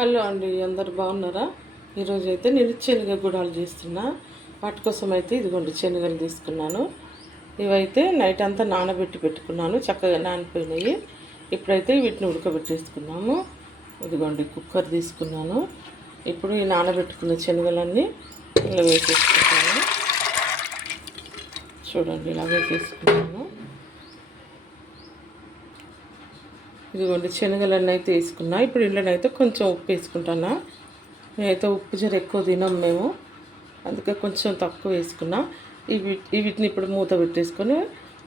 Hello అండి అందరు బాగున్నారా? ఈరోజు అయితే నేను శనగ గుడాలు చేస్తున్నా. వాటి కోసం అయితే ఇదిగోండి శనగలు తీసుకున్నాను. ఇవైతే నైట్ అంతా నానబెట్టి పెట్టుకున్నాను చక్కగా నానిపోయినాయి. ఇప్పుడైతే వీటిని ఉడకబెట్టేసుకున్నాము. ఇదిగోండి కుక్కర్ తీసుకున్నాను. ఇప్పుడు ఈ నానబెట్టుకున్న శనగలన్నీ ఇలా వేసేసుకుంటాను. చూడండి ఇలా వేసేసుకున్నాను. ఇదిగోండి శనగలన్నీ అయితే వేసుకున్నా. ఇప్పుడు ఇంట్లోనైతే కొంచెం ఉప్పు వేసుకుంటానా. నేనైతే ఉప్పు జర ఎక్కువ తినం మేము. అందుకే కొంచెం తక్కువ వేసుకున్నా. ఇవి వీటిని ఇప్పుడు మూత పెట్టేసుకొని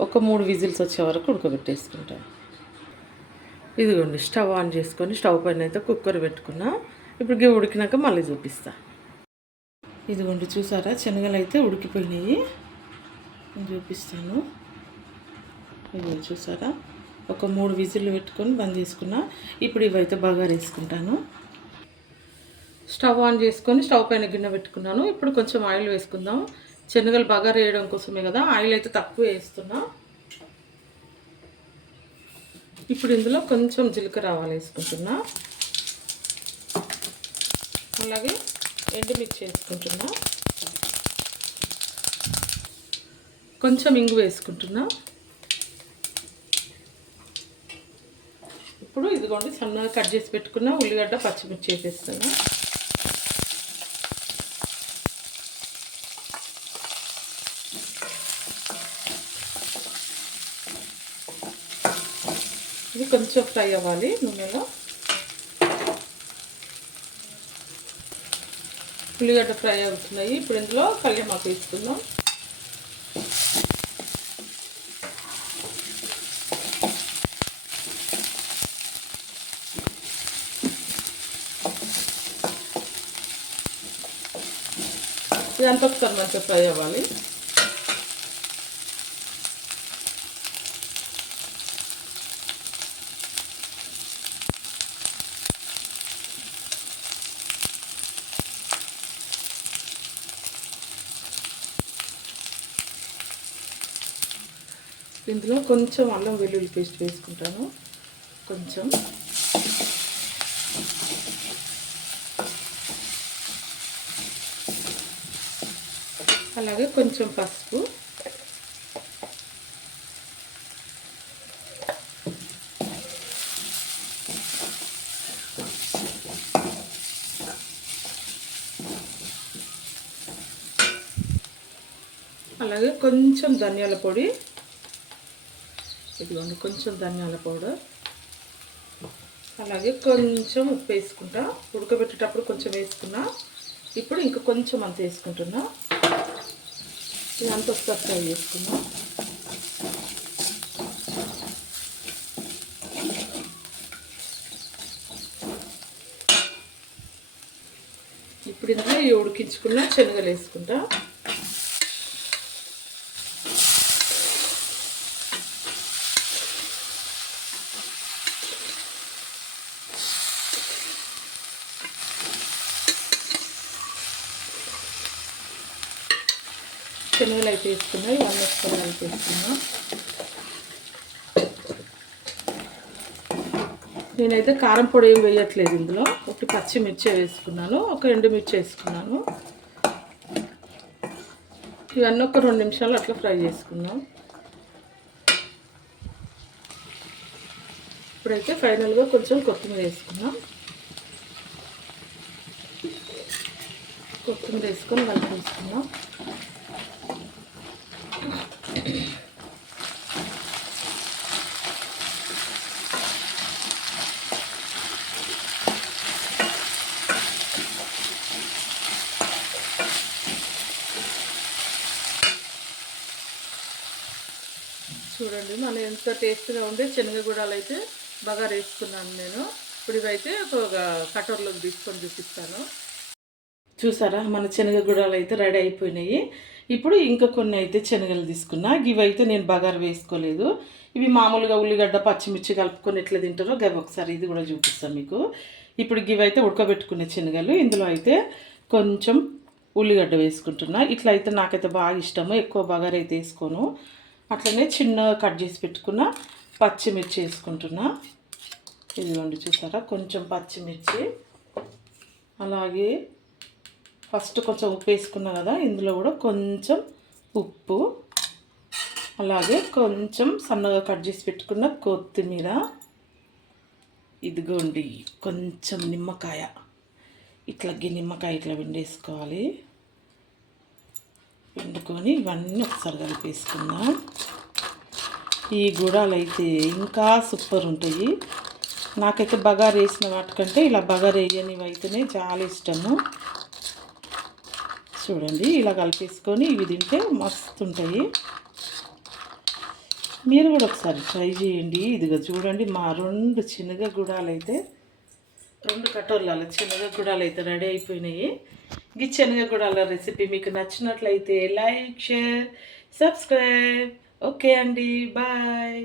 ఒక మూడు విజిల్స్ వచ్చే వరకు ఉడకబెట్టేసుకుంటాను ఇదిగోండి స్టవ్ ఆన్ చేసుకొని స్టవ్ పైన అయితే కుక్కర్ పెట్టుకున్నా. ఇప్పుడు గివి ఉడికినాక మళ్ళీ చూపిస్తా. ఇదిగోండి చూసారా? శనగలు అయితే ఉడికిపోయినాయి. చూపిస్తాను. ఇదిగో చూసారా? ఒక మూడు విజిల్లు పెట్టుకొని బంద్ చేసుకున్నా. ఇప్పుడు ఇవైతే బగారు వేసుకుంటాను. స్టవ్ ఆన్ చేసుకొని స్టవ్ పైన గిన్నె పెట్టుకున్నాను. ఇప్పుడు కొంచెం ఆయిల్ వేసుకుందాం. శనగలు బగారు వేయడం కోసమే కదా ఆయిల్ అయితే తక్కువ వేస్తున్నా. ఇప్పుడు ఇందులో కొంచెం జీలకర్ర ఆవాలు వేసుకుంటున్నా. అలాగే ఎండుమిర్చి వేసుకుంటున్నా. కొంచెం ఇంగు వేసుకుంటున్నా. ఇప్పుడు ఇదిగోండి సన్నగా కట్ చేసి పెట్టుకున్న ఉల్లిగడ్డ పచ్చిమిర్చి వేసేస్తున్నా ఇది కొంచెం ఫ్రై అవ్వాలి నూనెలో. ఉల్లిగడ్డ ఫ్రై అవుతున్నాయి. ఇప్పుడు ఇందులో కళ్యామాకు వేసుకుందాం. ఇదంతా ఒకసారి మంచిగా ఫ్రై అవ్వాలి. ఇందులో కొంచెం అల్లం వెల్లుల్లి పేస్ట్ వేసుకుంటాను. కొంచెం అలాగే కొంచెం పసుపు. అలాగే కొంచెం ధనియాల పొడి. ఇదిగోండి కొంచెం ధనియాల పౌడర్. అలాగే కొంచెం ఉప్పు వేసుకుంటా. ఉడకబెట్టేటప్పుడు కొంచెం వేసుకున్నా. ఇప్పుడు ఇంకా కొంచెం అంత వేసుకుంటున్నా. ఇదంతా ఒకసారి ఫ్రై చేసుకున్నాం ఇప్పుడు ఇందులో ఉడికించుకున్న శనగలు వేసుకుంటా శనగలు అయితే వేసుకున్నాయి ఇవన్నీ ఒకసారి అయితే వేసుకున్నా నేనైతే కారం పొడి ఏం వేయట్లేదు ఇందులో. ఒకటి పచ్చిమిర్చి వేసుకున్నాను ఒక ఎండుమిర్చి వేసుకున్నాను. ఇవన్నీ ఒక రెండు నిమిషాలు అట్లా ఫ్రై చేసుకున్నాం ఇప్పుడైతే ఫైనల్గా కొంచెం కొత్తిమీర వేసుకున్నాం కొత్తిమీర వేసుకొని కలిపి వేసుకున్నాం చూడండి. మన ఎంత టేస్ట్గా ఉండే శనగగూడలు అయితే బాగా వేసుకున్నాను నేను. ఇప్పుడు ఇవైతే ఒక కటోర్లోకి తీసుకొని చూపిస్తాను. చూసారా? మన శనగగూడలు అయితే రెడీ అయిపోయినాయి. ఇప్పుడు ఇంకా కొన్ని అయితే శనగలు తీసుకున్నా. ఇవైతే నేను బగారు వేసుకోలేదు. ఇవి మామూలుగా ఉల్లిగడ్డ పచ్చిమిర్చి కలుపుకొని ఎట్లా తింటారో గవి ఒకసారి ఇది కూడా చూపిస్తాను మీకు. ఇప్పుడు ఇవైతే ఉడకబెట్టుకునే శనగలు. ఇందులో అయితే కొంచెం ఉల్లిగడ్డ వేసుకుంటున్నా. ఇట్లా అయితే నాకైతే బాగా ఇష్టము. ఎక్కువ బగారు అయితే వేసుకోను. అట్లనే చిన్నగా కట్ చేసి పెట్టుకున్న పచ్చిమిర్చి వేసుకుంటున్నా. ఇదిగోండి చూసారా? కొంచెం పచ్చిమిర్చి. అలాగే ఫస్ట్ కొంచెం ఉప్పు వేసుకున్నా కదా ఇందులో కూడా కొంచెం ఉప్పు. అలాగే కొంచెం సన్నగా కట్ చేసి పెట్టుకున్న కొత్తిమీర. ఇదిగోండి కొంచెం నిమ్మకాయ. ఇట్లా గి నిమ్మకాయ ఇట్లా వెండేసుకోవాలి పిండుకొని ఇవన్నీ ఒకసారి కలిపేసుకుందాం. ఈ గుడాలు అయితే ఇంకా సూపర్ ఉంటాయి. నాకైతే బగారు వేసిన వాటికంటే ఇలా బగారు వేయనివి అయితేనే చాలా ఇష్టము. చూడండి ఇలా కలిపేసుకొని ఇవి తింటే మస్తు ఉంటాయి. మీరు కూడా ఒకసారి ట్రై చేయండి. ఇదిగో చూడండి మా రెండు చిన్నగా గుడాలు అయితే రెండు కటోర్లాల శనగ గుడాలు అయితే రెడీ అయిపోయినాయి. ఈ శనగ గుడాల రెసిపీ మీకు నచ్చినట్లయితే లైక్ షేర్ సబ్స్క్రైబ్. ఓకే అండి బాయ్.